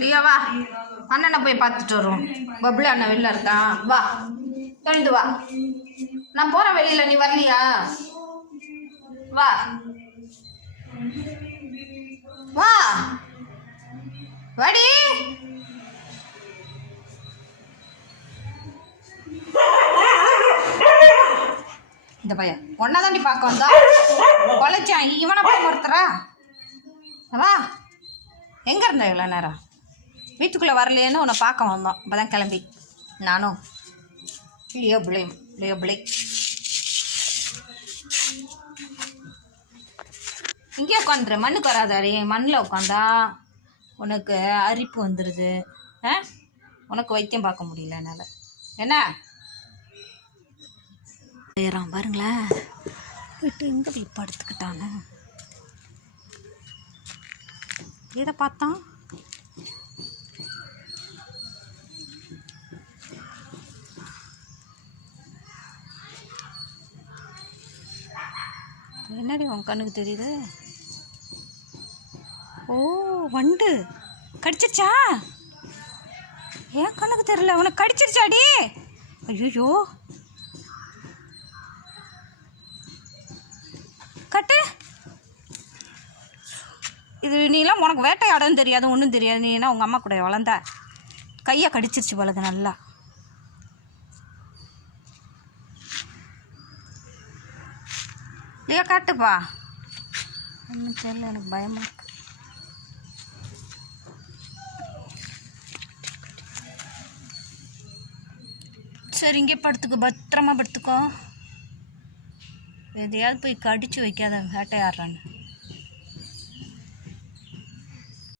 லியா வா, அண்ணனை போய் பார்த்துட்டு வருவோம். பப்ளு அண்ணன் வெளில இருக்கான். வா எழுந்து வா. நான் போகிறேன் வெளியில், நீ வரலையா? வா வா வாடி. இந்த பையன் ஒன்னா தாண்டி பார்க்க வந்தா கொலைச்சான். இவனை போய் ஒருத்தரா? வா. எங்கே இருந்த இவ்வளோ நேரம்? வீட்டுக்குள்ளே வரலையேன்னு உன்னை பார்க்க வந்தோம். இப்போ தான் கிளம்பி நானும் லியோ பிளே இங்கே உட்காந்துரு. மண்ணுக்கு வராதாடி. மண்ணில் உட்காந்தா உனக்கு அரிப்பு வந்துடுது. உனக்கு வைத்தியம் பார்க்க முடியல என்னால். என்ன செய்கிறான் பாருங்களேன். விட்டு எங்கே போய் படுத்துக்கிட்டானு எதை பார்த்தான்? என்னடி உன் கண்ணுக்கு தெரியுது? ஓ, வண்டு கடிச்சிருச்சா? ஏன் கண்ணுக்கு தெரியல? உனக்கு கடிச்சிருச்சாடி? ஐயோ, கட்டு. இது நீலாம் உனக்கு வேட்டையாடன்னு தெரியாது, ஒன்றும் தெரியாது. நீ என்ன உங்கள் அம்மா கூட வளர்ந்த? கையை கடிச்சிருச்சு பழகு நல்லா. இல்லையா காட்டுப்பா. ஒன்றும் தெரியல, எனக்கு பயமாக இருக்கு. சரி, இங்கே படுத்துக்கோ, பத்திரமா படுத்துக்கோ. எதையாவது போய் கடிச்சு வைக்காத வேட்டையாடுறான்னு.